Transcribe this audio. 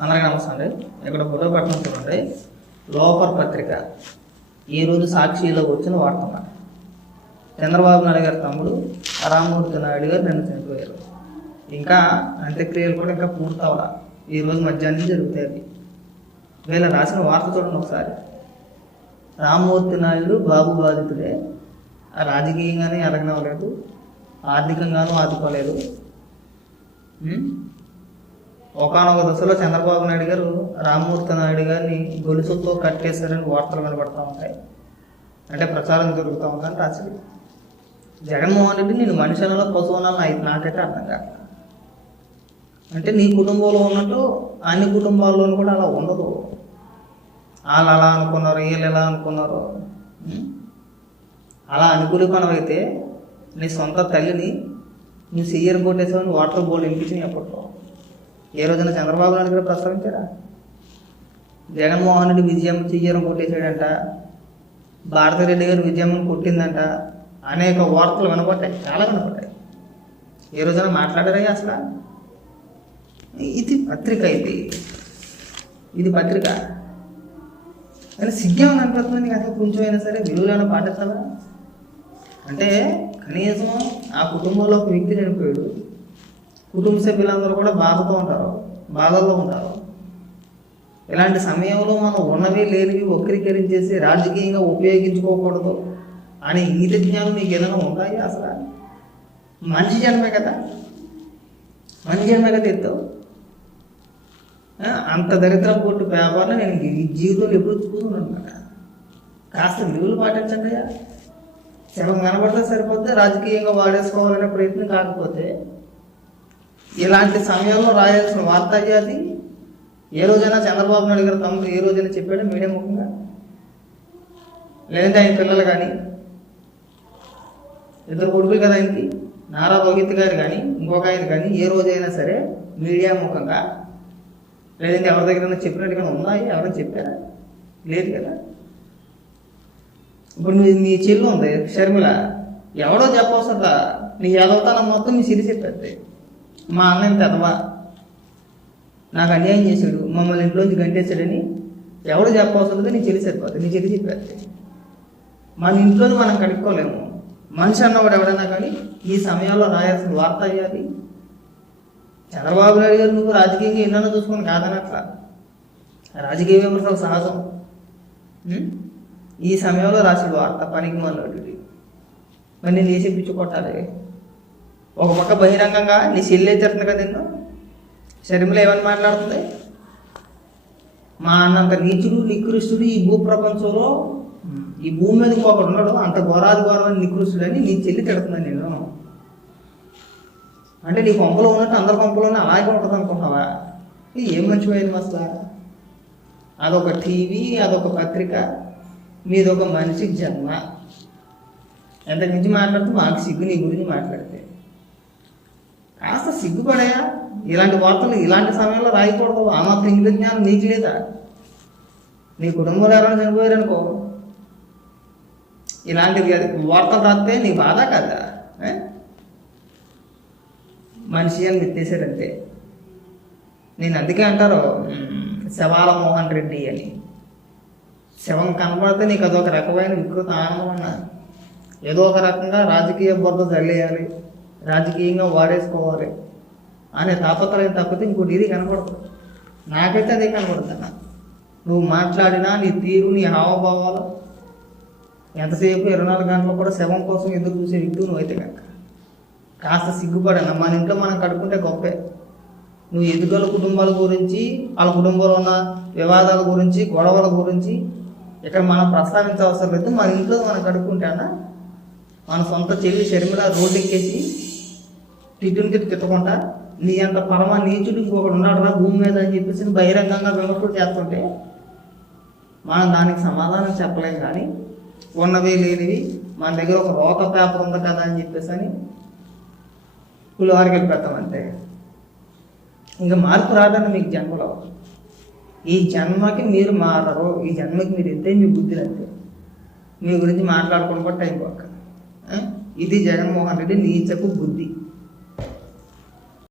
అందరికీ నమస్తే అండి. ఇక్కడ ఫోటో పట్టణం చూడండి. లోపర్ పత్రిక. ఈరోజు సాక్షిలో వచ్చిన వార్తన చంద్రబాబు నాయుడు గారి తమ్ముడు రామమూర్తి నాయుడు గారు నిన్న చనిపోయారు. ఇంకా అంత్యక్రియలు కూడా ఇంకా పూర్తవలా ఈరోజు మధ్యాహ్నం జరుగుతాయి అవి. వీళ్ళ రాసిన వార్త చూడండి ఒకసారి. రామ్మూర్తి నాయుడు బాబు బాధితుడే. ఆ రాజకీయంగానే ఎదగనవ్వలేదు ఆర్థికంగానూ ఆదుకోలేదు. ఒకనొక దశలో చంద్రబాబు నాయుడు గారు రామ్మూర్తి నాయుడు గారిని గొలుసుతో కట్టేశారని వార్తలు వినపడుతూ ఉంటాయి. అంటే ప్రచారం జరుగుతూ ఉందని రాసి జగన్మోహన్ రెడ్డి నేను మనిషి అనాలో పశువు అనాలో నాకైతే అర్థం కాదు. అంటే నీ కుటుంబంలో ఉన్నట్టు అన్ని కుటుంబాల్లోనూ కూడా అలా ఉండదు. వాళ్ళు అలా అనుకున్నారు వీళ్ళు ఎలా అనుకున్నారు అలా అనుకునే పనమైతే నీ సొంత తల్లిని నువ్వు చెయ్యరు కొట్టేసావని వాటర్ బోర్డు వినిపించినాయి అప్పట్లో ఏ రోజున చంద్రబాబు నాయుడు గారు ప్రస్తావించారా? జగన్మోహన్ రెడ్డి విజయం చెయ్యడం కొట్టేశాడంట. భారతిరెడ్డి గారు విజయం కొట్టిందంట. అనేక వార్తలు వినపడ్డాయి చాలా వినపడ్డాయి. ఏ రోజున మాట్లాడారా అసలు? ఇది పత్రిక ఇది. ఇది పత్రిక. కానీ సిగ్గేమని అనిపిస్తుంది నీకు అసలు కొంచెం అయినా సరే విలువలను పాటిస్తావా అంటే కనీసం ఆ కుటుంబంలో ఒక వ్యక్తి చనిపోయాడు. కుటుంబ సభ్యులందరూ కూడా బాధతో ఉంటారు. బాధల్లో ఉంటారు. ఇలాంటి సమయంలో మనం ఉన్నవి లేనివి వక్రీకరించేసి రాజకీయంగా ఉపయోగించుకోకూడదు అనే ఇంగిత జ్ఞానం మీకు ఏదైనా ఉంటాయి అసలు? మంచి జన్మే కదా. మంచి జన్మే కదా ఎత్తు. అంత దరిద్ర కొట్టు వ్యాపారం నేను ఈ జీవితంలో ఎప్పుడు చూసుకున్నాను అనమాట కాస్త విలువలు పాటించండి అయ్యా. శవం కనబడితే సరిపోతే రాజకీయంగా వాడేసుకోవాలనే ప్రయత్నం కాకపోతే ఇలాంటి సమయంలో రాయాల్సిన వార్తా జాతి ఏ రోజైనా చంద్రబాబు నాయుడు గారు తమ్ముడు ఏ రోజైనా చెప్పాడు మీడియా ముఖంగా? లేదంటే ఆయన పిల్లలు కానీ ఇద్దరు కొడుకులు కదా ఆయనకి నారా రోహిత్ గారు కానీ ఇంకొక ఆయన కానీ ఏ రోజైనా సరే మీడియా ముఖంగా లేదంటే ఎవరి దగ్గర చెప్పినట్టుగా ఉన్నాయి? ఎవరైనా చెప్పారా? లేదు కదా. ఇప్పుడు నీ నీ చెల్లు ఉంది షర్మిల. ఎవడో చెప్పవసరా నీ ఎదవుతానం మొత్తం నీ సిరి చెప్పేస్తాయి మా అన్నయ్య తదవా నాకు అన్యాయం చేశాడు. మమ్మల్ని ఇంట్లోంచి గంటేశాడని ఎవడు చెప్పవసరం నీ చెల్లి సరిపోతుంది నీ చెల్లి చెప్పేస్తే మన ఇంట్లోని మనం కడుక్కోలేము. మనిషి అన్నవాడు ఎవడైనా కానీ ఈ సమయంలో రాయాల్సిన వార్త అయ్యాలి. చంద్రబాబు నాయుడు గారు నువ్వు రాజకీయంగా ఎన్నో చూసుకొని కాదనట్లా. రాజకీయ విమర్శలు సహజం. ఈ సమయంలో రాసిన వార్త పనికి మనోడు మరి నేను వేసి పిచ్చి కొట్టాలి? ఒక పక్క బహిరంగంగా నీ చెల్లి తిడుతుంది కదా నిన్ను? షర్మిల ఏమని మాట్లాడుతుంది? మా అన్నంత నీచుడు నికృష్టుడు ఈ భూ ప్రపంచంలో ఈ భూమి మీద ఇంకొకడు ఉన్నాడు అంత ఘోరాది ఘోరమైన నికృష్టుడు అని నీ చెల్లి తిడుతున్నాను నేను అంటే నీ కొంపలో ఉన్నట్టు అందరి కొంపలోనే అలాగే ఉంటుంది అనుకుంటున్నావా? ఏం మంచిపోయింది అసలు? అదొక టీవీ అదొక పత్రిక మీదొక మనిషి జన్మ. ఎంత నుంచి మాట్లాడుతూ మాకు సిగ్గు నీ గురించి మాట్లాడితే. కాస్త సిగ్గుపడయా? ఇలాంటి వార్తలు ఇలాంటి సమయంలో రాయకూడదు. ఆ మాత్రం ఇంగ్లీష్ జ్ఞానం నీకు లేదా? నీ కుటుంబంలో ఎవరైనా చనిపోయారనుకో. ఇలాంటి వార్తలు రాస్తే నీ బాధ కదా? మనిషి అని మెత్తేసారంతే నేను అందుకే అంటారు శవాల మోహన్ రెడ్డి అని. శవం కనపడితే నీకు అదొక రకమైన వికృత ఆనందం అన్న. ఏదో ఒక రకంగా రాజకీయ బురద జల్లేయాలి. రాజకీయంగా వాడేసుకోవాలి. అనే తాపత్రయం తప్పితే ఇంకోటి ఇది కనబడదు. నాకైతే అదే అన్న. నువ్వు మాట్లాడినా నీ తీరు నీ హావభావాలు ఎంతసేపు ఇరవై నాలుగు గంటలు కూడా శవం కోసం ఎదురు చూసే వ్యక్తి నువ్వు అయితే కనుక. కాస్త సిగ్గుపడన్నా. మన ఇంట్లో మనం కడుక్కుంటే గొప్పే. నువ్వు ఎదుగుల కుటుంబాల గురించి వాళ్ళ కుటుంబంలో ఉన్న వివాదాల గురించి గొడవల గురించి ఇక్కడ మనం ప్రస్తావించవసరం లేదు. మన ఇంట్లో మనం కడుక్కుంటానా మన సొంత చెవి షర్మిల రోడ్డు ఎక్కేసి తిట్టుని తిట్టకుండా నీ అంత పరమ నీచుడు ఇంకొకడు ఉన్నాడు రా భూమి మీద అని చెప్పేసి బహిరంగంగా విమర్శలు చేస్తుంటే మనం దానికి సమాధానం చెప్పలేం కానీ ఉన్నవి లేనివి మన దగ్గర ఒక రోత పేపర్ ఉంది కదా అని చెప్పేసి అని పులివారికి వెళ్ళిపెడతాం అంతే ఇంకా మార్పు రాదండి మీకు జన్మలో. ఈ జన్మకి మీరు మారరు ఈ జన్మకి మీరు ఎంతే మీ బుద్ధి అంతే. మీ గురించి మాట్లాడుకోవడం కూడా టైం పోక ఇది జగన్మోహన్ రెడ్డి నీచకు బుద్ధి.